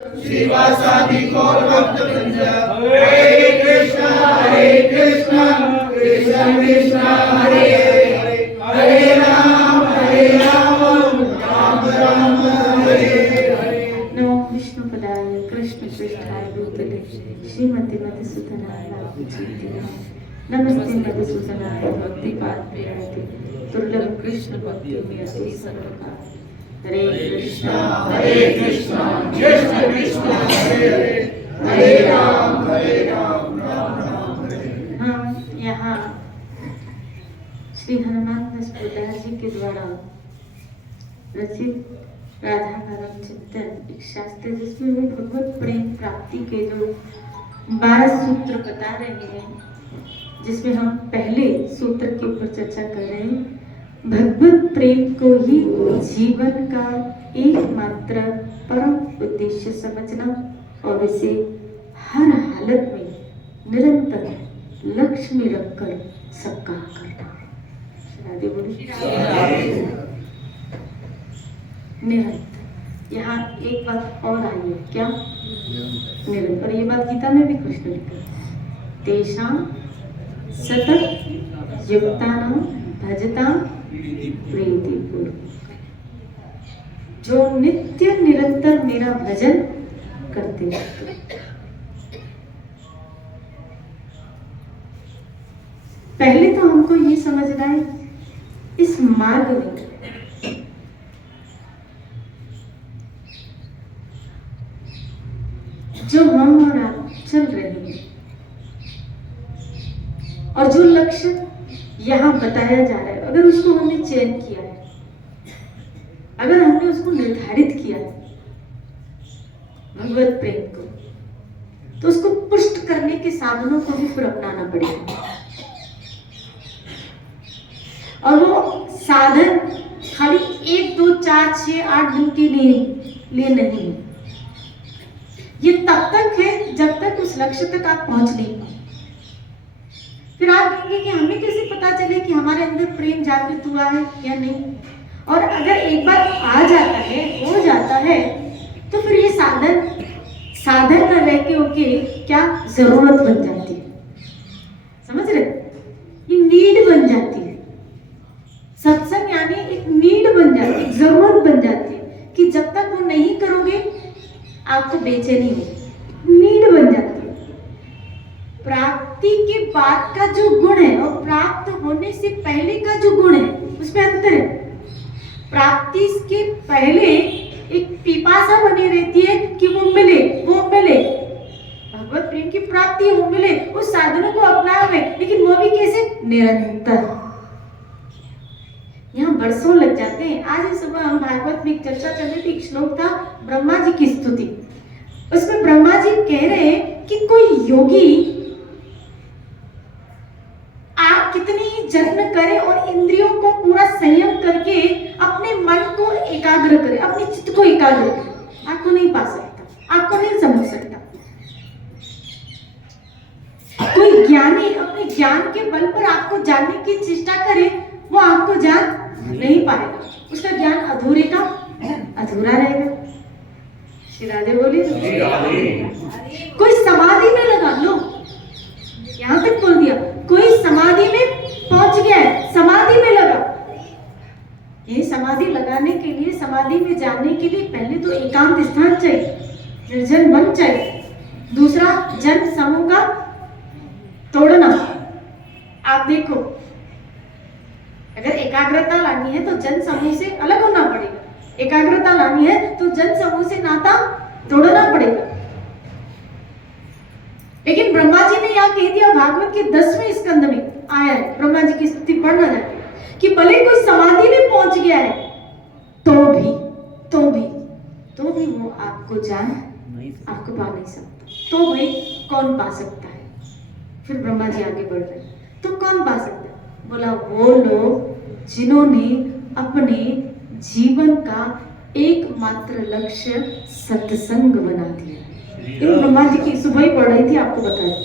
शिवासादि गौर भक्तवृंद हरे कृष्णा कृष्ण कृष्ण हरे हरे हरे राम राम राम हरे हरे। नमो विष्णुपदाय कृष्ण पृष्ठाय भूतले श्रीमती मधुसूदनाय नमस्ते मधुसूदनाय भक्तिपाद दुर्लभ कृष्ण भक्ति में अति सर्वका हरे कृष्णा कृष्ण कृष्ण हरे हरे हरे राम राम राम हरे। हम यहाँ श्री हनुमान दास पोदार जी के द्वारा रचित राधा माधव चिंतन एक शास्त्र जिसमें वो भगवत प्रेम प्राप्ति के जो 12 सूत्र बता रहे हैं, जिसमें हम पहले सूत्र के ऊपर चर्चा कर रहे हैं। भगवत प्रेम को ही जीवन का एकमात्र परम उद्देश्य समझना और इसे हर हालत में निरंतर लक्ष्य में रखकर सबका करना। राधे बोली निरंतर। यहाँ एक बात और आई है, क्या? निरंतर। ये बात गीता में भी कृष्ण लिखा, तेषां सतत युक्तानां भजतां प्रीतिपूर्वक, जो नित्य निरंतर मेरा भजन करते रहते। पहले तो हमको ये समझना है, इस मार्ग में जो हम और आप चल रहे हैं और जो लक्ष्य यहाँ बताया जा रहा है, अगर उसको हमने चयन किया है, अगर हमने उसको निर्धारित किया है भगवत प्रेम को, तो उसको पुष्ट करने के साधनों को भी फिर अपनाना पड़ेगा। और वो साधन खाली 1 2 4 6 8 दिन के लिए नहीं है। ये तब तक है जब तक उस लक्ष्य तक आप पहुंच नहीं पाए। फिर आप कहेंगे कि हमें कैसे पता चले कि हमारे अंदर प्रेम जागृत हुआ है या नहीं। और अगर एक बार आ जाता है, हो जाता है, तो फिर ये साधन न रह के होके क्या जरूरत बन जाती है। समझ रहे? ये नीड बन जाती है। सत्संग यानी एक नीड बन जाती है, जरूरत बन जाती है कि जब तक वो नहीं करोगे आपको बेचैनी होगी। नीड बन जाती है। प्राप्ति के बाद का जो गुण है और प्राप्त होने से पहले का जो गुण है, उसमें अंतर है। प्राप्ति के पहले एक पिपासा बनी रहती है कि वो मिले। भगवत प्रेम की प्राप्ति वो मिले, उस साधनों को अपनावे, लेकिन वो भी कैसे? निरंतर। यहाँ बरसों लग जाते हैं। आज सुबह हम भागवत में एक चर्चा चल रही थी, एक श्लोक था ब्रह्मा जी की स्तुति। उसमें ब्रह्मा जी कह रहे हैं कि कोई योगी आप कितनी जत्न करे और इंद्रियों को पूरा संयम करके अपने मन को एकाग्र करे, अपने चित्त को एकाग्र करे, आपको नहीं पा सकता, आपको नहीं समझ सकता। कोई ज्ञानी अपने ज्ञान के बल पर आपको जानने की चेष्टा करे, वो आपको जान नहीं पाएगा। उसका ज्ञान अधूरे का अधूरा रहेगा। श्री राधे बोली। कोई समाधि में लगा लो, यहां तक बोल दिया, कोई समाधि में पहुंच गया है, समाधि में लगा। ये समाधि लगाने के लिए, समाधि में जाने के लिए पहले तो एकांत स्थान चाहिए, निर्जन मन चाहिए। दूसरा, जन समूह का तोड़ना। आप देखो, अगर एकाग्रता लानी है तो जन समूह से अलग होना पड़ेगा। एकाग्रता लानी है तो जन समूह से नाता तोड़ना पड़ेगा। लेकिन ब्रह्मा जी ने यहाँ कह दिया, भागवत के 10वें स्कंद में आया है, ब्रह्मा जी की स्तुति पढ़ना जाके, कि भले कोई समाधि में पहुंच गया है तो भी वो आपको आपको पा नहीं सकता। तो भाई कौन पा सकता है? फिर ब्रह्मा जी आगे बढ़ रहे, तो कौन पा सकता है? बोला, वो लोग जिन्होंने अपने जीवन का एकमात्र लक्ष्य सत्संग बना दिया। ये ब्रह्मा जी की सुबह ही पढ़ रही थी, आपको बताया।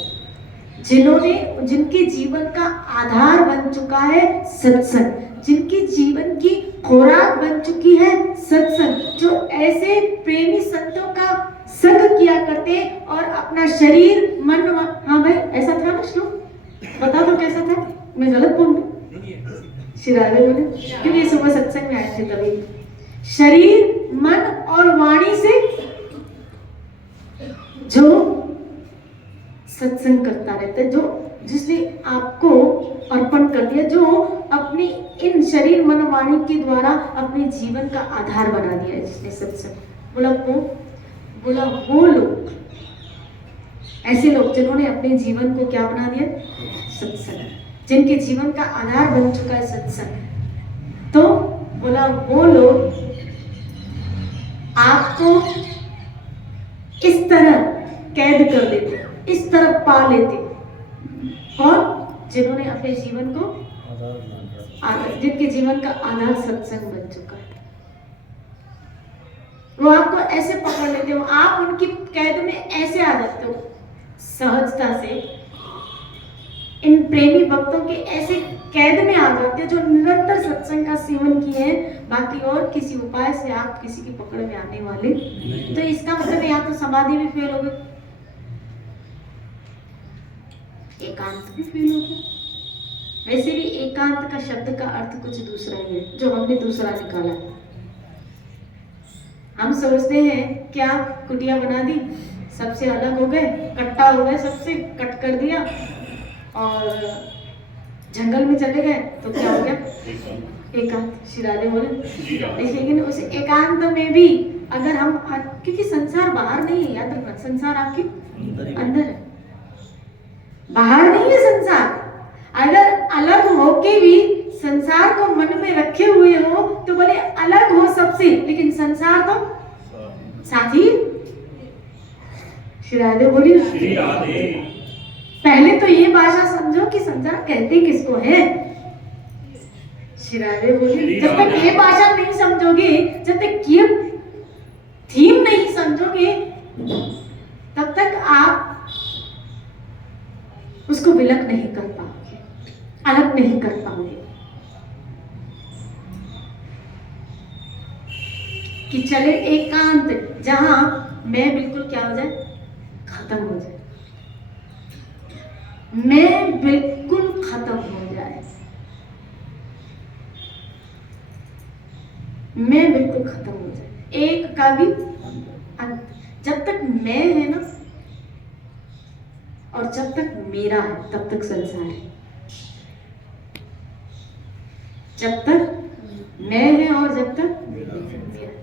जिनके जीवन का आधार बन चुका है सत्संग, जिनकी जीवन की खुराक बन चुकी है सत्संग, जो ऐसे प्रेमी संतों का संग किया करते और अपना शरीर मन हाँ भाई ऐसा था ना श्लोक, बता दो कैसा था, मैं गलत बोल रही? श्री राधे बोले क्योंकि सुबह सत्संग में आए थे तभी। शरीर मन और वाणी से जो सत्संग करता रहता है, जो जिसने आपको अर्पण कर दिया, जो अपनी इन शरीर मन वाणी के द्वारा अपने जीवन का आधार बना दिया है, जिसने सत्संग बोला वो लोग, ऐसे लोग जिन्होंने अपने जीवन को क्या बना दिया, सत्संग, जिनके जीवन का आधार बन चुका है सत्संग। तो बोला वो लोग आपको इस तरह कैद कर देते, इस तरह पा लेते, और जिन्होंने अपने जीवन को जिनके जीवन का आधार सत्संग बन चुका है, वो आपको ऐसे पकड़ लेते हो, आप उनकी कैद में ऐसे आ जाते हो सहजता से। इन प्रेमी भक्तों के ऐसे कैद में आ जाते हो जो निरंतर सत्संग का सेवन किए हैं, बाकी और किसी उपाय से आप किसी की पकड़ में आने वाले। तो इसका मतलब यहाँ तो समाधि भी फेल हो गई, एकांत भी फेल हो गया। वैसे भी एकांत का शब्द का अर्थ कुछ दूसरा ही है, जो हमने दूसरा निकाला। हम सोचते हैं क्या कुटिया बना दी, सबसे अलग हो गए, कट्टा हो गए, सबसे कट कर दिया और जंगल में चले गए, तो क्या हो गया, एकांत। श्री राधे बोले। लेकिन उस एकांत में भी अगर हम, क्योंकि संसार बाहर नहीं है, याद रखना, संसार आपके अंदर है, बाहर नहीं है संसार। अगर अलग होके भी संसार को मन में रखे हुए हो तो बोले अलग हो सबसे, लेकिन संसार तो साथी। श्री राधे बोली। पहले तो ये भाषा समझो कि संसार कहते किसको है। श्री राधे बोली। जब तक ये भाषा नहीं समझोगे, जब तक ये थीम नहीं समझोगे, तब तक आप उसको विलग नहीं कर पाओगे, अलग नहीं कर पाओगे। कि चले एकांत, जहां मैं बिल्कुल क्या हो जाए, खत्म हो जाए, मैं बिल्कुल खत्म हो जाए, मैं बिल्कुल खत्म हो जाए, एक का भी अंत। जब तक मैं है ना, और जब तक मेरा है, तब तक संसार है। जब तक मैं है और जब तक मेरा,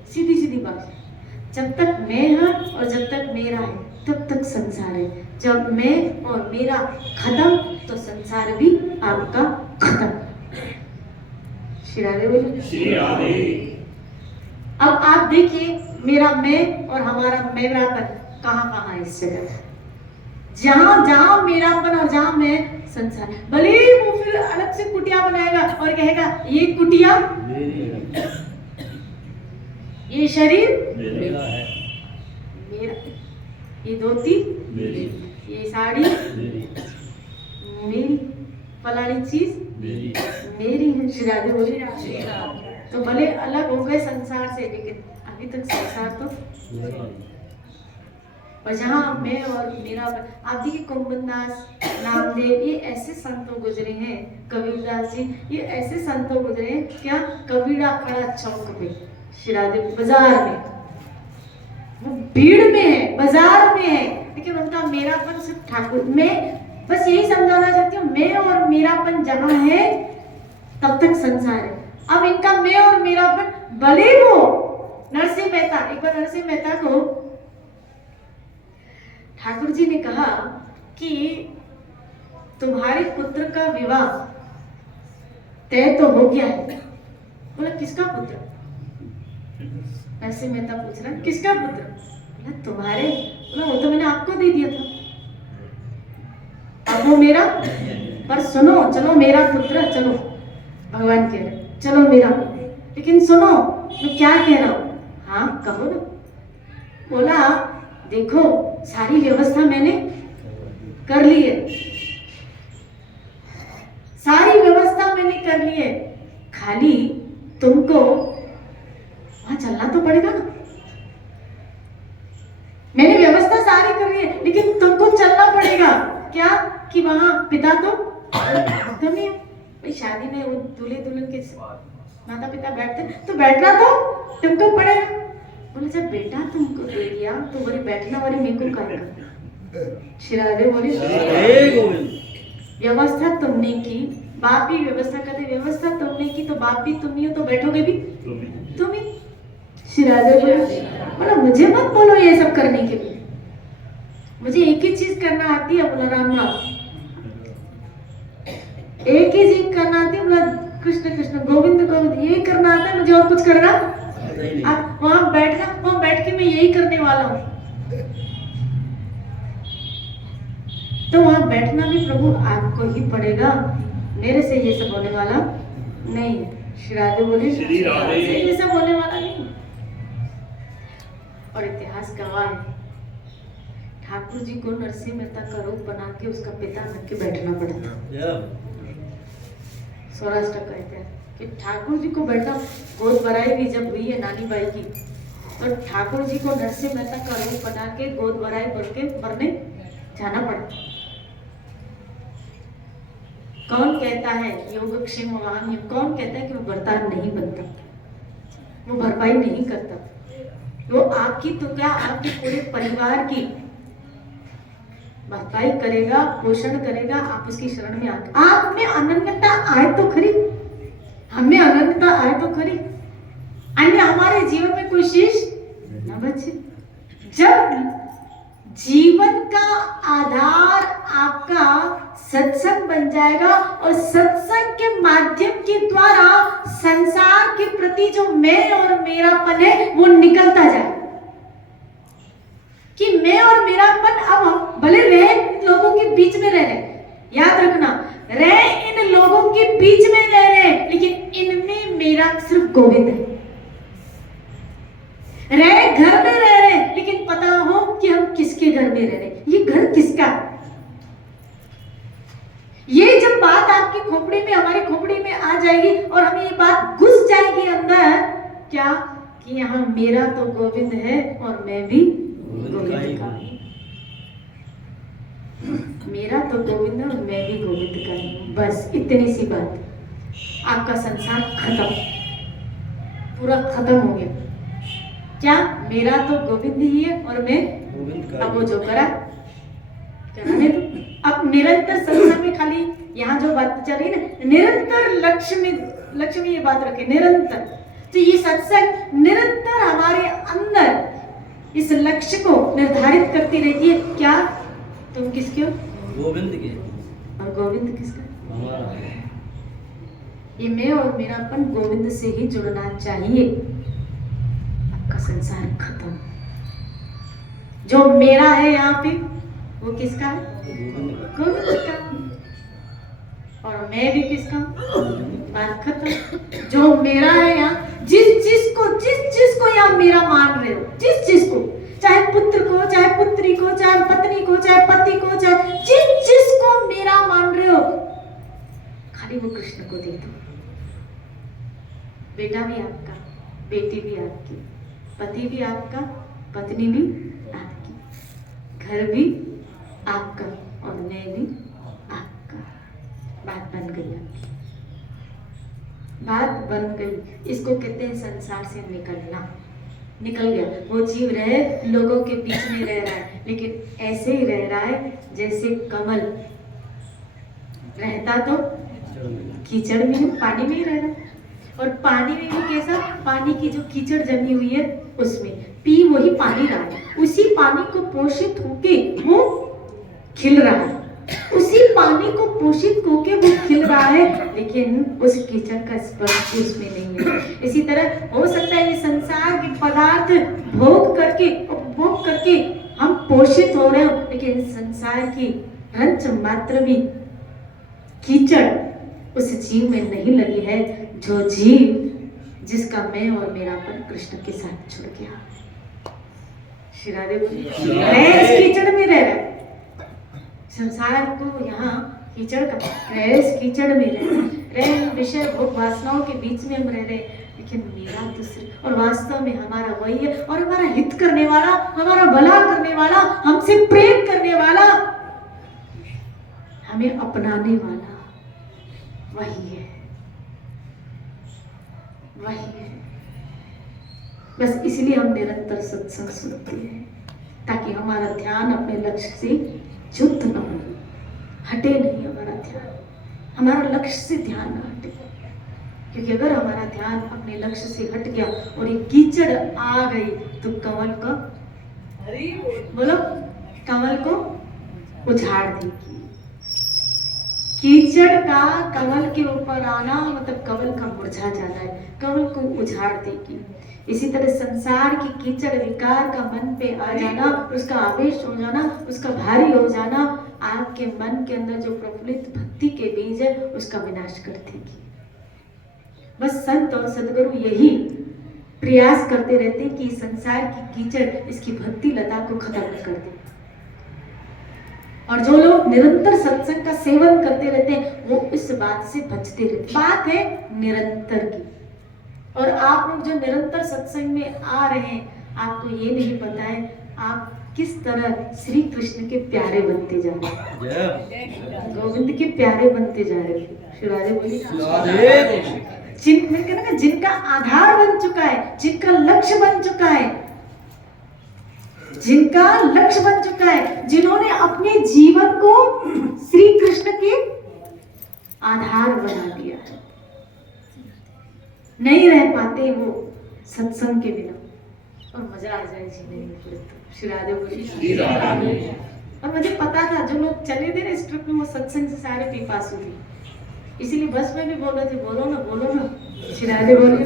सीधी सीधी बात। जब तक मैं है और जब तक मेरा है, तब तक संसार है। जब मैं और मेरा खत्म, तो संसार भी आपका खत्म। श्री राधे बोलिए। श्री राधे। अब आप देखिए, मेरा मैं और हमारा मेरापन कहाँ कहाँ है इस जगह। जहां जहां मेरापन और जहां मैं, संसार। भले वो फिर अलग से कुटिया बनाएगा और कहेगा ये कुटिया ये शरीर मेरा है, मेरा, ये धोती मेरी, ये साड़ी मेरी, फलानी चीज मेरी है। श्री राधे बोली। तो भले अलग हो गए संसार से, लेकिन अभी तक संसार तो, और जहाँ मैं और मेरा, आप देखिए कुंभनदास, नामदेव, ये ऐसे संतों गुजरे हैं, कबीरदास जी, ये ऐसे संतों गुजरे हैं। क्या कबीरा खड़ा चौक पे, श्री राधे, बाजार में, वो भीड़ में है, बाजार में है, लेकिन उनका मेरापन सिर्फ ठाकुर। मैं बस यही समझाना चाहती हूँ, मैं और मेरापन जहाँ है तब तक संसार है। अब इनका मैं और मेरापन, भले वो नरसिंह मेहता, एक बार नरसिंह मेहता को ठाकुर जी ने कहा कि तुम्हारे पुत्र का विवाह तय तो हो गया है। बोला किसका पुत्र? ऐसे मेहता पूछ रहा, किसका पुत्र? बोला तुम्हारे। बोला वो तो मैंने आपको दे दिया था, अब वो मेरा। पर सुनो, चलो मेरा पुत्र, चलो भगवान कह रहे चलो मेरा, लेकिन सुनो मैं क्या कह रहा हूँ। हाँ कहो ना। बोला देखो सारी व्यवस्था मैंने कर ली है, सारी व्यवस्था मैंने कर ली है, खाली तुमको वहां चलना तो पड़ेगा ना। मैं शादी कर रही है, लेकिन तुमको चलना पड़ेगा। क्या कि वहां पिता तो तुम ही हो। भाई शादी में वो दूल्हे दुल्हन के माता पिता बैठते, तो बैठना तो तुमको पड़ेगा। बोले जब बेटा तुमको दे दिया तो बोले बैठना वाली मेरे को करेगा। शिरादे बोले व्यवस्था तुमने की, बाप भी व्यवस्था करते, व्यवस्था तुमने की तो बाप भी तुम ही हो, तो बैठोगे भी तुम ही। शिरादे बोला मुझे मत बोलो ये सब करने के लिए, मुझे एक ही चीज करना आती है। बोला राम राम, एक ही चीज करना आती है। बोला कृष्ण कृष्ण गोविंद गोविंद, यही करना आता है मुझे, और कुछ करना। अब वहां बैठना, वहां बैठ के मैं यही करने वाला हूँ, तो वहां बैठना भी प्रभु आपको ही पड़ेगा, मेरे से ये सब होने वाला नहीं है। श्री राधे बोले ये सब होने वाला नहीं। और इतिहास गवाह है, ठाकुर जी को नरसिंह मेहता का रूप बना के उसका पिता बन के बैठना पड़ा था। सौराष्ट्र कहते हैं कि ठाकुर जी को बैठा, गोद भराई भी जब हुई है नानी बाई की, तो ठाकुर जी को नरसिंह मेहता का रूप बना के गोद भराई भर के भरने जाना पड़ा। कौन कहता है योगक्षेम वाहन, कौन कहता है कि वो वरदान नहीं बनता, वो भरपाई नहीं करता, वो आपकी तो क्या आपके पूरे परिवार की भरपाई करेगा, पोषण करेगा। आप उसकी शरण में आके, आप में अनन्यता आए तो खरी, हमें अनन्यता आए तो खरी, अन्य हमारे जीवन में कोई शेष न बचे। जब जीवन का आधार आपका सत्संग बन जाएगा और सत्संग के माध्यम के द्वारा संसार के प्रति जो मैं और मेरापन है वो निकलता जाए, कि मैं और मेरापन अब हम भले रहे इन लोगों के बीच में रह रहे, याद रखना, रहे इन लोगों के बीच में रह रहे, लेकिन इनमें मेरा सिर्फ गोविंद है। रहे घर में रह रहे, लेकिन पता हो कि हम किसके घर में रह रहे, ये घर किसका। ये जब बात आपकी खोपड़ी में, हमारी खोपड़ी में आ जाएगी और हमें ये बात घुस जाएगी अंदर, क्या कि यहाँ मेरा तो गोविंद है और मैं भी गोविंद का, मेरा तो गोविंद है और मैं भी गोविंद का हूं। बस इतनी सी बात, आपका संसार खत्म, पूरा खत्म हो गया। क्या मेरा तो गोविंद ही है और मैं अब वो जो करा कराने दो। अब निरंतर संसार में खाली यहाँ जो बात चल रही है ना, निरंतर लक्ष्य में ये बात रखे, निरंतर। तो ये सत्संग निरंतर हमारे अंदर इस लक्ष्य को निर्धारित करती रहती है। क्या तुम किसके हो? गोविंद के। और गोविंद किसका? ये मैं और मेरापन गोविंद से ही जुड़ना चाहिए। आपका संसार खत्म। जो मेरा है यहाँ पे वो किसका है? गोविंद का। और मैं भी किसका? बात खत्म। जो मेरा है यहाँ, जिस चीज को यहाँ मेरा मान रहे हो, जिस चीज को, चाहे पुत्र को, चाहे पुत्री को, चाहे पत्नी को, चाहे पति को, चाहे जिस को मेरा मान रहे हो, खाली वो कृष्ण को दे दो। बेटा भी आपका, बेटी भी आपकी, पति भी आपका, पत्नी भी आपकी, घर भी आपका और मैं भी आपका। बात बन गई आपकी, बात बन गई। इसको कहते हैं संसार से निकलना। निकल गया। वो जीव रहे लोगों के बीच में रह रहा है, लेकिन ऐसे ही रह रहा है जैसे कमल रहता तो कीचड़ में, पानी में ही रह रहा है। और पानी में भी कैसा? पानी की जो कीचड़ जमी हुई है उसमें पी वही पानी रहा है, उसी पानी को पोषित होके वो खिल रहा है, उसी पानी को पोषित होके वो खिल रहा है, लेकिन उस कीचड़ का स्पर्श उसमें नहीं है। इसी तरह हो सकता है ये संसार के पदार्थ भोग करके, उपभोग करके हम पोषित हो रहे हो, लेकिन संसार की रंच मात्र भी कीचड़ उस जीव में नहीं लगी है, जो जीव जिसका मैं और मेरापन कृष्ण के साथ जुड़ गया। श्री राधे इस कीचड़ में रह रहा है, संसार को यहाँ कीचड़ का इस कीचड़ में रह विषय भोग वासनाओं के बीच में हम रह रहे, लेकिन मेरा दूसरे और वास्तव में हमारा वही है, और हमारा हित करने वाला, हमारा भला करने वाला, हमसे अपनाने वाला वही है, वही है। बस इसलिए हम निरंतर सत्संग सुनते हैं, ताकि हमारा ध्यान अपने लक्ष्य से च्युत न हो, हटे नहीं हमारा ध्यान, हमारा लक्ष्य से ध्यान न हटे। क्योंकि अगर हमारा ध्यान अपने लक्ष्य से हट गया और ये कीचड़ आ गई तो कमल का, बोलो, कमल को उजाड़ देगी। कीचड़ का कमल के ऊपर आना मतलब कमल का मुरझा जाना है, कमल को उजाड़ देगी। इसी तरह संसार की कीचड़ विकार का मन पे आ जाना, उसका आवेश हो जाना, उसका भारी हो जाना, आपके मन के अंदर जो प्रफुल्लित भक्ति के बीज है उसका विनाश कर देगी। बस संत और सदगुरु यही प्रयास करते रहते हैं कि संसार की कीचड़ इसकी भक्ति लता को खत्म कर दे। और जो लोग निरंतर सत्संग का सेवन करते रहते हैं वो इस बात से बचते रहते। बात है निरंतर की। और आप लोग जो निरंतर सत्संग में आ रहे हैं, आपको ये नहीं पता है आप किस तरह श्री कृष्ण के प्यारे बनते जा रहे हैं, गोविंद के प्यारे बनते जा रहे हैं। श्री राधे बोलिए। जिनका आधार बन चुका है, जिनका लक्ष्य बन चुका है, जिनका लक्ष्य बन चुका है, जिन्होंने अपने जीवन को श्री कृष्ण के आधार बना दिया है, नहीं रह पाते वो सत्संग के बिना। और मजा आ जाए जीने में। श्री राधे बोलिए। और मुझे पता था जो लोग चले थे ना इस ट्रिप में वो सत्संग से सारे पीपासु थे, इसीलिए बस में भी बोल रहे थे, बोलो ना, बोलो ना, श्री राधे बोलिए,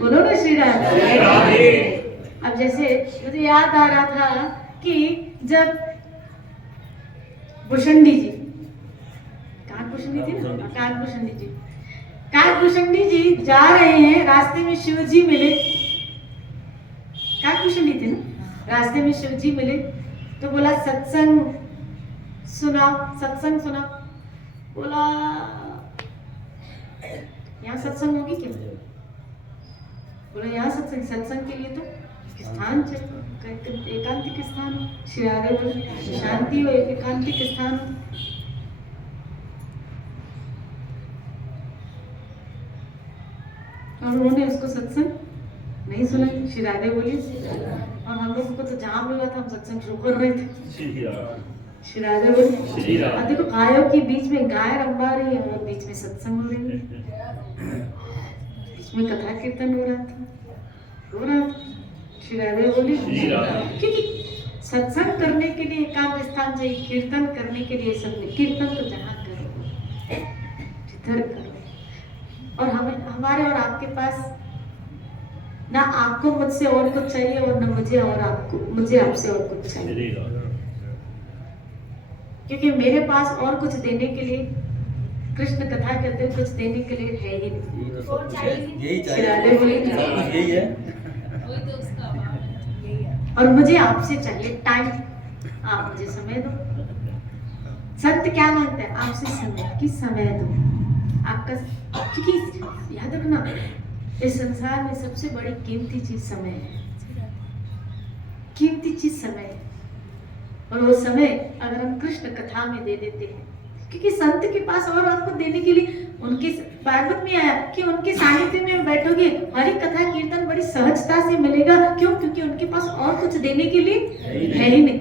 बोलो ना श्री राधे। अब जैसे मुझे याद आ रहा था कि जब भुषंडी जी, काकभूषणी थी ना, काकभूषणी जी जा रहे हैं, रास्ते में शिव जी मिले, काकभूषणी थे ना, रास्ते में शिव जी मिले तो बोला सत्संग सुनाओ, सत्संग सुनाओ। बोला यहाँ सत्संग होगी क्या? बोला यहाँ सत्संग के लिए तो स्थान चाहिए, एकांतिक स्थान हो। श्री राधे बोले शांति हो, एकांतिक स्थान हो। और उन्होंने उसको सत्संग नहीं सुना। श्री राधे बोलिए। और हम लोगों को तो जहाँ मिला था हम सत्संग शुरू कर रहे थे। श्री राधे बोलिए। अब देखो गायों के बीच में गाय रंभा रही है और बीच में सत्संग हो रही है, बीच में कथा कीर्तन हो रहा था। श्री राधे बोलिए। क्योंकि सत्संग करने के लिए एकांत स्थान चाहिए, कीर्तन करने के लिए सब नहीं। कीर्तन तो जहाँ करो जिधर करो। और हमारे और आपके पास ना आपको मुझसे और कुछ चाहिए और ना मुझे आपसे और कुछ चाहिए, क्योंकि मेरे पास और कुछ देने के लिए, कृष्ण कथा कहते हैं, कुछ देने के लिए है ही नहीं। यही है। और मुझे आपसे चाहिए टाइम, आप मुझे समय दो। संत क्या मांगते हैं? आपसे समय दो आपका। क्योंकि याद रखना इस संसार में सबसे बड़ी कीमती चीज समय है, कीमती चीज समय है। और वो समय अगर हम कृष्ण कथा में दे देते हैं, क्योंकि संत के पास और आपको देने के लिए, उनके भागवत में आया कि उनके सानिध्य में बैठोगे हरि कथा कीर्तन बड़ी सहजता से मिलेगा। क्यों? क्योंकि उनके पास और कुछ देने के लिए है ही नहीं।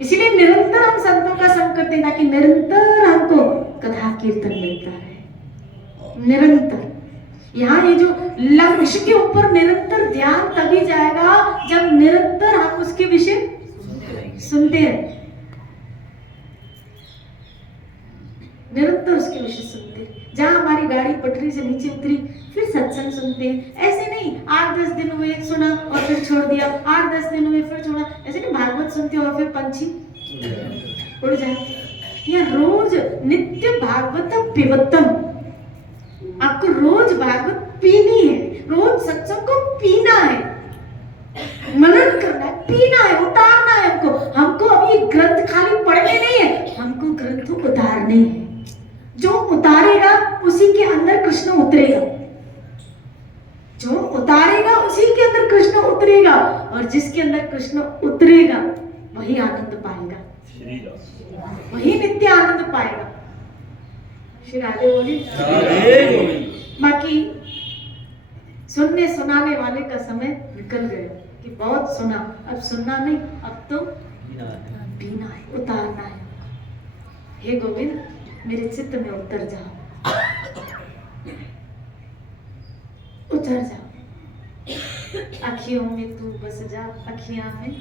इसीलिए निरंतर हम संतों का संग करते हैं ताकि निरंतर हमको कथा कीर्तन मिलता है। निरंतर यहाँ ये जो लक्ष्य के ऊपर निरंतर ध्यान तभी जाएगा जब निरंतर हम उसके विषय सुनते हैं, निरंतर उसके विषय सुनते हैं। जहां हमारी गाड़ी पटरी से नीचे उतरी फिर सत्संग सुनते हैं। ऐसे नहीं 8-10 दिन हुए सुना और फिर छोड़ दिया, 8-10 दिन हुए फिर छोड़ा, ऐसे नहीं भागवत सुनते और फिर पंछी उड़ जाते। या रोज नित्य भागवतम पिबत्तम, आपको रोज भागवत पीनी है, रोज सत्संग को पीना है, मनन करना है, पीना है, उतारना है। हमको अभी ग्रंथ खाली पढ़ने नहीं है, हमको ग्रंथ उतारने हैं। जो उतारेगा उसी के अंदर कृष्ण उतरेगा, जो उतारेगा उसी के अंदर कृष्ण उतरेगा। और जिसके अंदर कृष्ण उतरेगा वही आनंद पाएगा, वही नित्य आनंद पाएगा। श्री राधे बोली। बाकी सुनने सुनाने वाले का समय निकल गया कि बहुत सुना, अब सुनना नहीं, अब तो पीना है, उतारना है। हे गोविंद, मेरे चित्त में उतर जाओ, उतर जाओ, अखियों में तू बस जा, अखियां में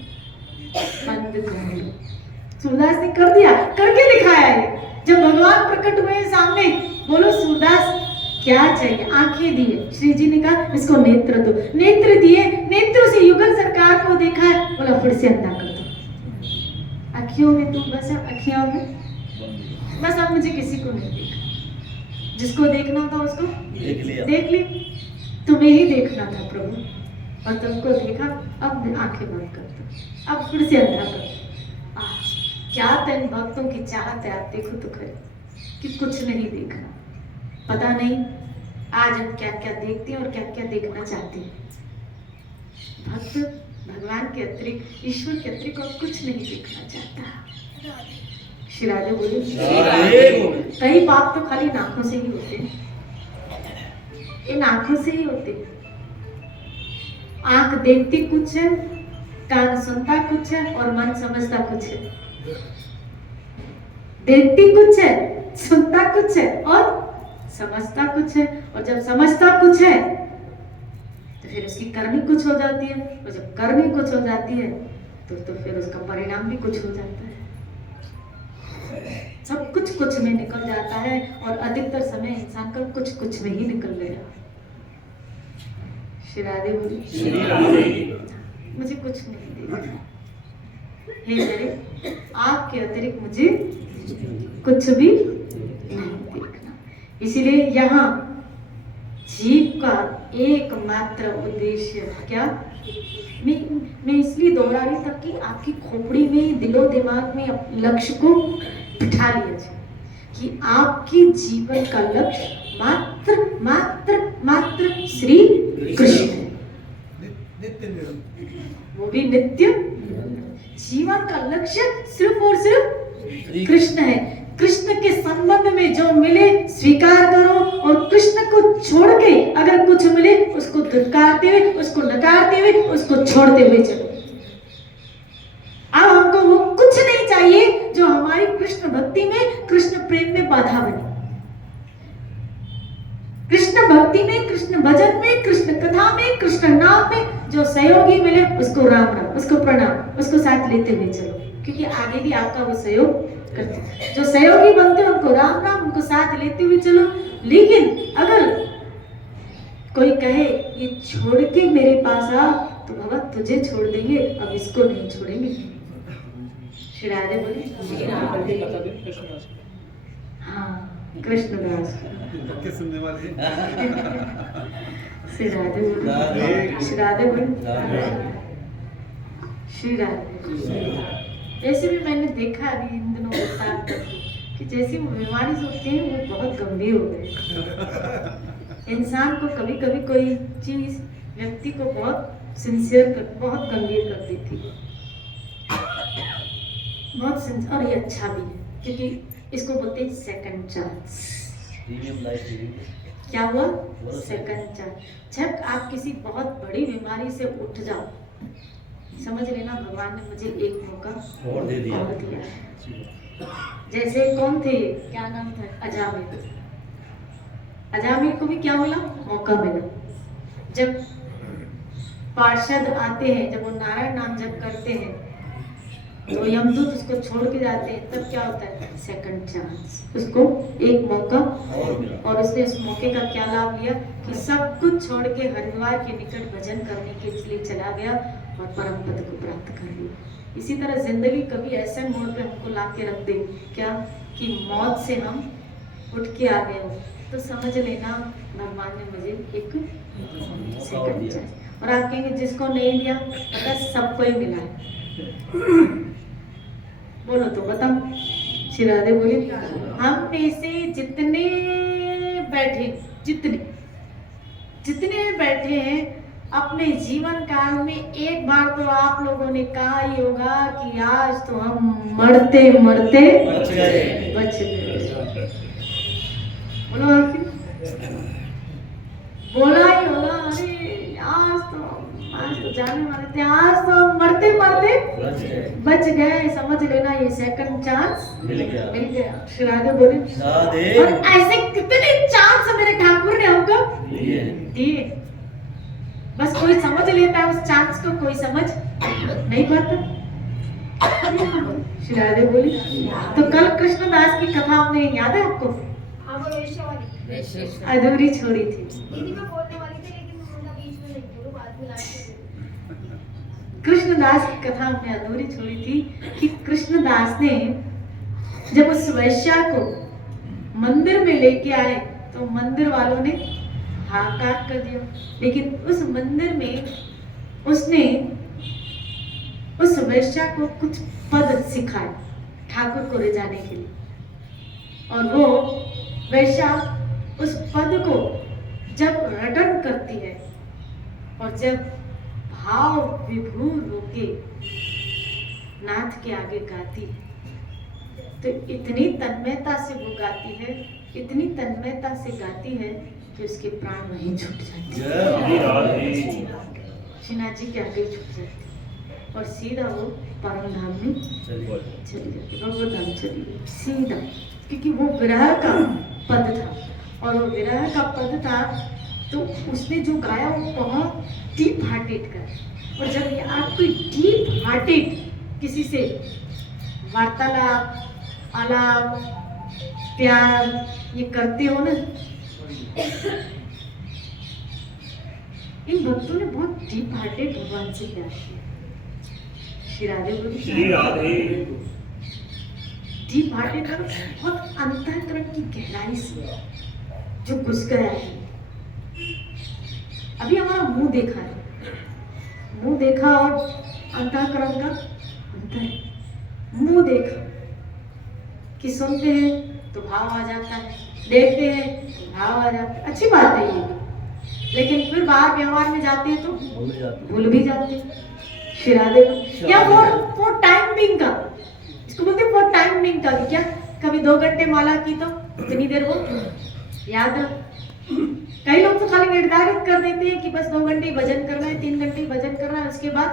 बंद कर लो। सूरदास ने कर दिया, करके दिखाया है। जब भगवान प्रकट हुए सामने, बोलो सूरदास क्या चाहिए? आंखें दिए, श्री जी ने कहा इसको नेत्र दो, नेत्र दिए, नेत्र से युगल सरकार को देखा है, बोला फिर से अंधा कर दो। अखियों में तू बस, अखियों में बस, अब मुझे किसी को नहीं देखा, जिसको देखना था उसको देख ली, तुम्हें ही देखना था प्रभु, और तुमको देखा, अब आंखें बंद कर दो, अब फिर से अंधा कर दो। क्या तेन भक्तों की चाहत है, आप देखो तो खरे कि कुछ नहीं देखना। पता नहीं आज हम क्या क्या देखते हैं और क्या क्या देखना चाहते हैं। भक्त भगवान के अतिरिक्त, ईश्वर के अतिरिक्त और कुछ नहीं देखना चाहता। श्री राधे बोले। कई पाप तो खाली नाकों से ही होते हैं, इन आंखों से ही होते हैं। आंख देखती कुछ है, कान सुनता कुछ है और मन समझता कुछ है। देखती कुछ है, सुनता कुछ है और समझता कुछ है, और जब समझता कुछ है तो फिर उसकी करनी कुछ हो जाती है, और जब करनी कुछ हो जाती है तो फिर उसका परिणाम भी कुछ हो जाता है। सब कुछ कुछ में निकल जाता है, और अधिकतर समय इंसान का कुछ कुछ में ही निकल गया। श्री राधे बोली। मुझे कुछ नहीं देखना, हे मेरे आपके अतिरिक्त मुझे कुछ भी नहीं देखना। इसीलिए यहाँ जीव का एकमात्र उद्देश्य क्या, मैं इसलिए दोहरा रही था कि आपकी खोपड़ी में, दिलो दिमाग में लक्ष्य को बिठा लिया जाए कि आपके जीवन का लक्ष्य मात्र मात्र मात्र श्री कृष्ण है, वो भी नित्य। जीवन का लक्ष्य सिर्फ और सिर्फ कृष्ण है। कृष्ण के संबंध में जो मिले स्वीकार करो, और कृष्ण को छोड़ के अगर कुछ मिले उसको धिक्कारते हुए, उसको नकारते हुए, उसको छोड़ते हुए चलो। अब हमको वो कुछ नहीं चाहिए जो हमारी कृष्ण भक्ति में, कृष्ण प्रेम में बाधा बने। कृष्ण भक्ति में, कृष्ण भजन में, कृष्ण कथा में, कृष्ण नाम में जो सहयोगी मिले उसको राम राम, उसको प्रणाम, उसको साथ लेते हुए चलो, क्योंकि आगे भी आपका वो सहयोग करते हैं। जो सहयोगी बनते हैं उनको राम राम, उनको साथ लेते हुए चलो। लेकिन अगर कोई कहे ये छोड़ के मेरे पास आ, तो बाबा तुझे छोड़ देंगे, अब इसको नहीं छोड़ेंगे। श्री राधे बोले। हाँ, कृष्णदास सुनने वाले। श्री राधे बोले। श्री राधे बोले। श्री राधे। ऐसे भी मैंने देखा अभी इन दिनों कि जैसे वो बीमारी होते हैं वो बहुत गंभीर हो गए। इंसान को कभी कभी कोई चीज व्यक्ति को बहुत सिंसियर कर, बहुत गंभीर कर देती है, बहुत सिंसियर। और ये अच्छा भी है, क्योंकि इसको बोलते हैं सेकंड चांस। क्या हुआ? Second chance. जब आप किसी बहुत बड़ी बीमारी से उठ जाओ, समझ लेना भगवान ने मुझे एक मौका और दिया है। जैसे कौन थे, क्या नाम था, अजामिल। अजामिल को भी क्या मिला? मौका मिला। जब पार्षद आते हैं, जब वो नारायण नाम जप करते हैं तो यमदूत उसको छोड़ के जाते हैं, तब क्या होता है? Second chance. उसको एक मौका, और उसने उस मौके का क्या लाभ लिया कि सब कुछ छोड़ के हरिद्वार के निकट भजन करने के लिए चला गया और परम पद को प्राप्त कर लिया। इसी तरह जिंदगी कभी ऐसे मोड़ पे हमको ला के रख दे क्या कि मौत से हम उठ के आ गए हो, तो समझ लेना भगवान ने मुझे एक सेकंड चाहिए। और आप कहेंगे जिसको नहीं दिया, पता सबको ही मिला है। बोलो तो बताओ। श्री राधे बोले। हम में से जितने बैठे, जितने बैठे हैं, अपने जीवन काल में एक बार तो आप लोगों ने कहा ही होगा कि आज तो हम मरते मरते बच गए। बच गए। बोलो बोला ही होगा, अरे आज तो जाने वाले थे, आज तो हम मरते मरते बच गए। समझ लेना ये सेकंड चांस मिल गया। श्री राधे बोले, राधे। और ऐसे कितने चांस मेरे ठाकुर ने हमको दिए। बस कोई समझ लेता है उस चांस को, कोई समझ नहीं पाता। श्री राधे बोली, तो कल कृष्णदास की कथा आपने याद है आपको? अधूरी छोड़ी थी। कृष्णदास की कथा हमने अधूरी छोड़ी थी कि कृष्णदास ने जब उस वैश्या को मंदिर में लेके आए तो मंदिर वालों ने हाहाकार कर दिया, लेकिन उस मंदिर में उसने उस वैश्या को कुछ पद सिखाए ठाकुर को रिझाने के लिए, और वो वैश्या उस पद को जब रटन करती है और जब भाव विभोर होके नाथ के आगे गाती है, तो इतनी तन्मयता से वो गाती है, इतनी तन्मयता से गाती है कि उसके प्राण वहीं छूट जाते हैं, श्रीनाथ जी के आगे छूट जाते हैं और सीधा वो परम धाम में चली जाती, भगवत धाम चली गई सीधा, क्योंकि वो विरह का पद था, और वो विरह का पद था तो उसने जो गाया वो बहुत डीप हार्टेड का। और जब ये आप कोई डीप हार्टेड किसी से वार्तालाप, आलाप, प्यार ये करते हो ना, इन भक्तों ने बहुत डीप हार्टेड भगवान से प्यार किया। श्री राधे बोली, श्री राधे। डीप हार्टेड का बहुत अंतःकरण की गहराई से जो घुस गया है। अभी हमारा मुंह देखा है, मुंह देखा और अंतःकरण का अंतर है। मुंह देखा कि सुनते हैं तो भाव आ जाता है, देखते हैं तो भाव आ जाता है, अच्छी बात है ये, लेकिन फिर बाहर व्यवहार में जाते हैं तो भूल भी जाते हैं। श्री राधे क्या फॉर टाइम बिंग का, इसको बोलते हैं फॉर टाइम बिंग का। क्या कभी 2 घंटे माला की तो इतनी देर वो याद रख। कई लोग तो खाली निर्धारित कर देते हैं कि बस 2 घंटे भजन करना है, 3 घंटे भजन करना है, उसके बाद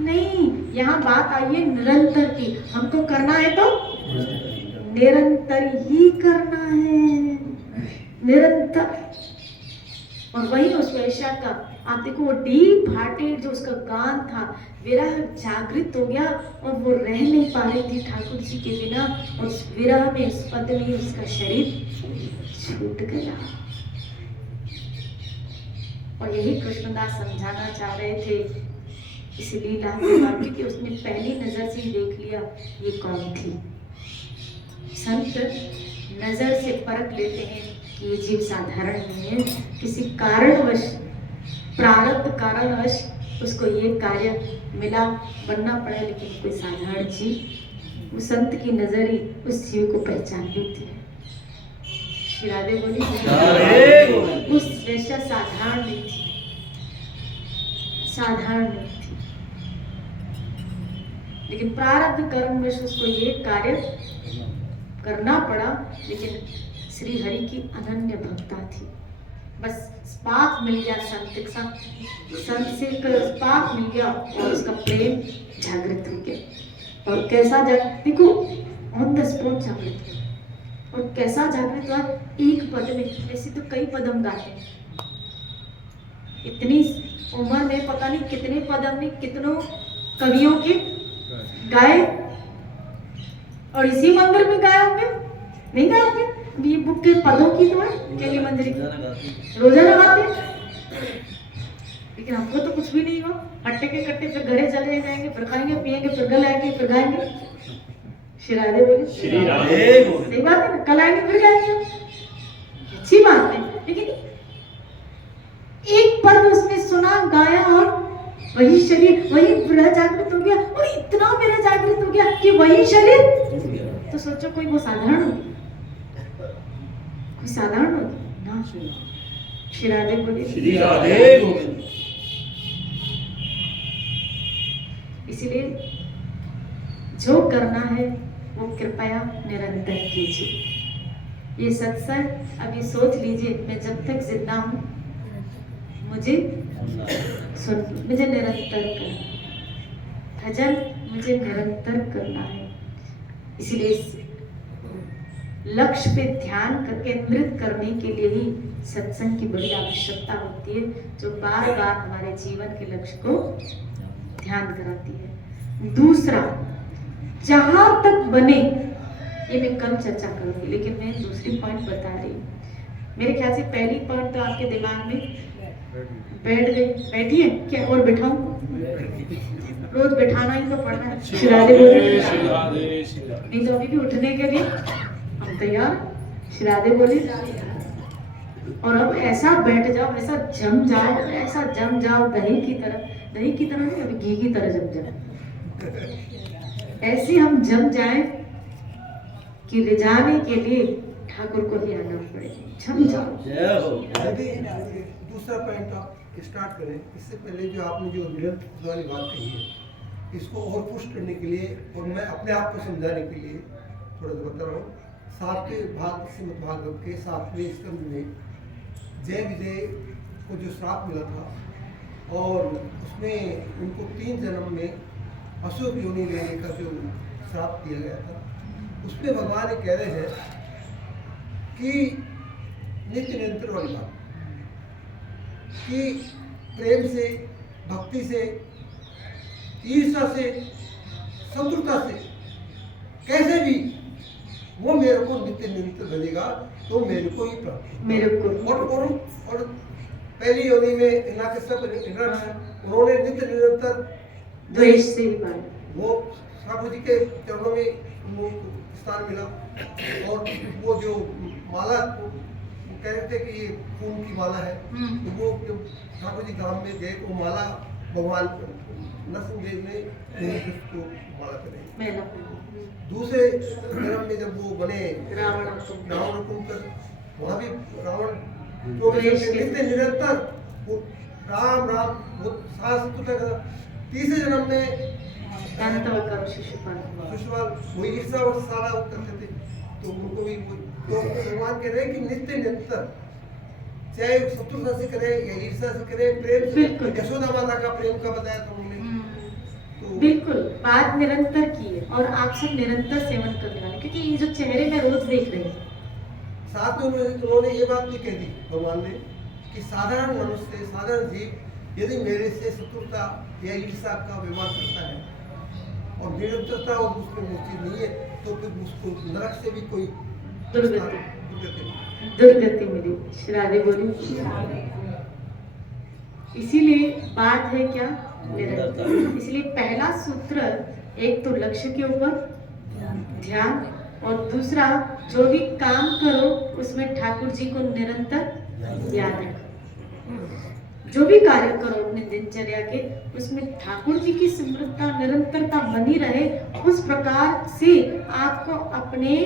नहीं। यहाँ बात आई है निरंतर की, हमको करना है तो निरंतर ही करना है, निरंतर। और वही उस वैश्या का आप देखो, वो डीप हार्टेड जो उसका गान था, विरह जागृत हो गया और वो रह नहीं पा रही थी ठाकुर जी के बिना, और उस विरह में, उस पद में उसका शरीर छूट गया। और यही कृष्णदास समझाना चाह रहे थे इस लीला के बारे, क्योंकि उसने पहली नजर से ही देख लिया ये कौन थी। संत नजर से परख लेते हैं कि ये जीव साधारण नहीं है, किसी कारणवश, प्रारब्ध कारणवश उसको ये कार्य मिला, बनना पड़ा, लेकिन कोई साधारण जीव, वो संत की नजर ही उस जीव को पहचान लेती है। श्री राधे बोली, उस वैश्या साधारण नहीं थी, साधारण नहीं थी, लेकिन प्रारब्ध कर्मवश उसको ये कार्य करना पड़ा। लेकिन श्री हरि की अनन्य भक्ता थी, बस स्पार्क मिल गया संत के साथ, संत से स्पार्क मिल गया और उसका प्रेम जागृत हो गया। और कैसा देखो ऑन द स्पॉट जागृत हुआ, और कैसा जागृत हुआ, एक पद में। ऐसे तो कई पद हम गाते हैं, इतनी उम्र में पता नहीं कितने पद हमने कितनों कवियों के गाए, और इसी मंदिर में गाए होंगे, नहीं गाए होंगे। ये बुक के पदों की तो है, केली मंदिर रोजाना गाते हैं, लेकिन हमको तो कुछ भी नहीं हुआ। हट्टे के कट्टे फिर घरे चले जाएंगे, फिर खाएंगे पिएंगे, फिर घर आएंगे, फिर गाएंगे। श्री राधे बोले, सही बात है ना, कल आएंगे फिर गाएंगे, अच्छी बात है। लेकिन एक पद उसने सुना, गाया, और वही शरीर, वही विरह जागृत हो गया, और इतना विरह जागृत हो गया कि वही शरीर। तो सोचो कोई वो साधारण होगी, कोई साधारण होगी ना। श्री राधे बोले, श्री राधे। इसलिए जो करना है वो कृपया निरंतर कीजिए। ये सत्संग अभी सोच लीजिए, मैं जब तक जिंदा हूँ मुझे मुझे निरंतर करना, भजन मुझे निरंतर करना है। इसलिए इस लक्ष्य पे ध्यान केंद्रित करने के लिए ही सत्संग की बड़ी आवश्यकता होती है, जो बार बार हमारे जीवन के लक्ष्य को ध्यान कराती है। दूसरा, जहां तक बने, ये मैं कल चर्चा करूंगी, लेकिन मैं दूसरी पॉइंट बता रही हूँ। मेरे ख्याल से पहली पॉइंट तो आपके दिमाग में बैठ गई, बैठी है क्या? और बैठाऊं? रोज बैठाना ही तो पड़ना है। शिरादे बोले, नहीं तो अभी भी उठने के लिए हम तैयार। शिरादे बोले, और अब ऐसा बैठ जाओ, ऐसा जम जाओ, ऐसा जम जाओ, दही की तरह नहीं, अभी घी की तरह जम जाए। ऐसे हम जम जाए कि ले जाने के लिए ठाकुर को ही आना पड़े। जम जाओ। दूसरा पॉइंट आप स्टार्ट करें। इससे पहले जो आपने जो निरंतर वाली बात कही है, इसको और पुष्ट करने के लिए और मैं अपने आप को समझाने के लिए थोड़ा सा बता रहा हूँ। 7वें भाग श्रीमद् भागवत के 7वें स्कंद में जय विजय को जो श्राप मिला था और उसमें उनको 3 जन्म में अशुभ योनि लेने का जो श्राप दिया गया था, उसमें भगवान ये कह रहे हैं कि नित्य निरंतर वाली बात, कि प्रेम से, भक्ति से, ईर्ष्या से, शत्रुता से कैसे भी वो मेरे को नित्य निरंतर बनेगा, तो मेरे को ही प्राप्त मेरे को। और पहली योनि में उन्होंने नित्य निरंतर द्वेष से वो ठाकुर जी के चरणों में उनको स्थान मिला। और वो जो माला, वो कह रहे थे कि ये खून की माला है, तो वो जब ठाकुर जी धाम में गए तो माला भगवान नरसिंहदेव ने उसको माला पहनाई। दूसरे जन्म में जब वो बने रावण कुंभकर्ण, वहाँ भी रावण जो नित्य निरंतर वो राम राम वो शास्त्र। तीसरे जन्म में शिशुपाल वो ईर्ष्या और सारा करते थे, तो उनको भी तो भगवान कह रहे हैं कि नित्य निरंतर, चाहे शत्रुता से करे या ईर्ष्या से करे, प्रेम से। यशोदा माता का प्रेम का बताया था उन्होंने। तो बिल्कुल बात निरंतर की है, और आप सब निरंतर सेवन करने वाले, क्योंकि ये जो चेहरे में रोज देख रहे हैं। साथ में उन्होंने ये बात भी कह दी भगवान ने कि साधारण मनुष्य, साधारण जीव यदि मेरे से शत्रुता या ईर्ष्या का व्यवहार करता है और निरंतरता और उसमें मुक्ति नहीं है, तो फिर उसको नरक से भी कोई दुर्गति मिली। श्रादे बोली, इसीलिए बात है क्या? निरंतर। इसलिए पहला सूत्र, एक तो लक्ष्य के ऊपर ध्यान, और दूसरा जो भी काम करो उसमें ठाकुर जी को निरंतर याद रखो। जो भी कार्य करो अपने दिनचर्या के, उसमें ठाकुर जी की स्मृति निरंतरता बनी रहे। उस प्रकार से आपको अपने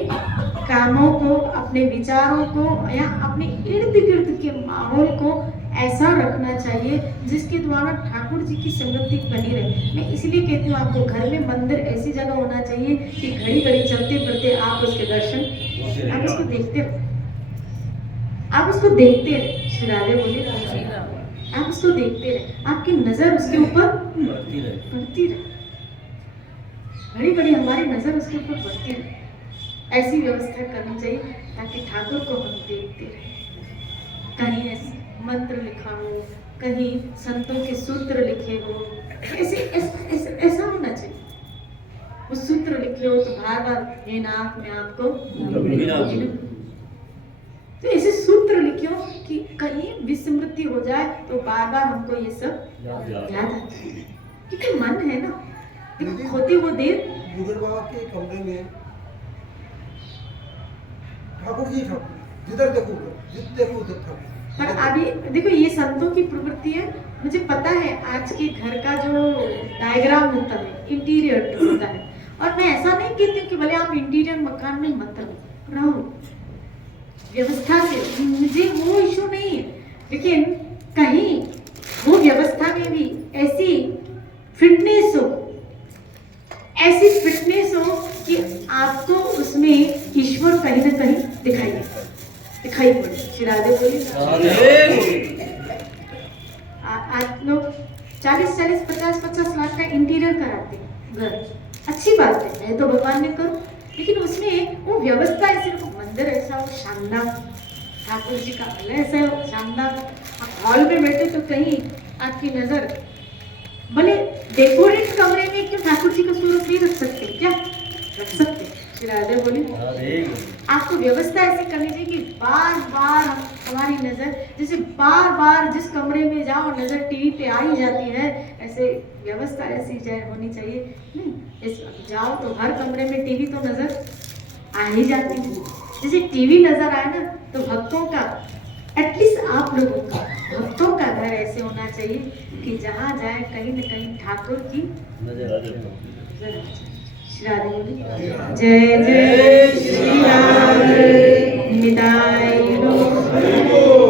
कामों को, अपने विचारों को या अपने इर्द गिर्द के माहौल को ऐसा रखना चाहिए जिसके द्वारा ठाकुर जी की स्मृति बनी रहे। मैं इसलिए कहती हूँ, आपको घर में मंदिर ऐसी जगह होना चाहिए कि घड़ी घड़ी चलते फिरते आप उसके दर्शन, आप उसको देखते रहे, आप उसको देखते रहे। श्रीराधे बोले, आप उसको देखते रहे, आपकी नजर उसके ऊपर बढ़ती रहे, घड़ी घड़ी हमारी नजर उसके ऊपर बढ़ती रहे। ऐसी व्यवस्था करनी चाहिए ताकि ठाकुर को हम देखते रहे। कहीं ऐसे मंत्र लिखा हो, कहीं संतों के सूत्र लिखे हो, ऐसा होना चाहिए। वो सूत्र लिखे हो तो बार बार हे नाथ मैं आपको, तो ऐसे सूत्र लिखे हो कि कहीं विस्मृति हो जाए तो बार बार हमको ये सब याद आता है, क्योंकि मन है ना, देखो खोती वो देर गुरु बाबा के कमरे में ठाकुर जी, जिधर देखो उधर ठाकुर। पर अभी देखो ये संतों की प्रवृत्ति है। मुझे पता है आज के घर का जो डायग्राम होता है, इंटीरियर होता है, और मैं ऐसा नहीं कहती हूँ कि भले आप इंटीरियर मकान में मत रहो, व्यवस्था से मुझे वो इशू नहीं है, लेकिन कहीं वो व्यवस्था में भी ऐसी फिटनेस हो ऐसी फिटनेस हो कि आपको उसमें ईश्वर कहीं ना कहीं दिखाई पड़े। श्री राधे बोली। आज लोग 40-40, 50-50 लाख का इंटीरियर कराते हैं घर, अच्छी बात है तो भगवान ने करो, लेकिन उसमें वो व्यवस्था ऐसी रखो, मंदिर ऐसा हो शानदार, ठाकुर जी का ऐसा हो शानदार, आप हॉल में बैठे तो कहीं आपकी नजर, भले डेकोरेट कमरे में क्यों ठाकुर जी का स्वरूप नहीं रख सकते, क्या रख सकते? श्री राधे बोली। आपको व्यवस्था ऐसी करनी चाहिए कि बार बार हमारी नजर, जैसे बार बार जिस कमरे में जाओ नजर टीवी पे आ ही जाती है, ऐसे व्यवस्था ऐसी होनी चाहिए। जाओ तो हर कमरे में टीवी तो नजर आ ही जाती है, जैसे टीवी नजर आए ना, तो भक्तों का, एटलीस्ट आप लोगों का भक्तों का घर ऐसे होना चाहिए कि जहाँ जाए कहीं न कहीं ठाकुर की नजर आ जाए। श्री राधे बोली। जय जय श्री राधे निताय गौर।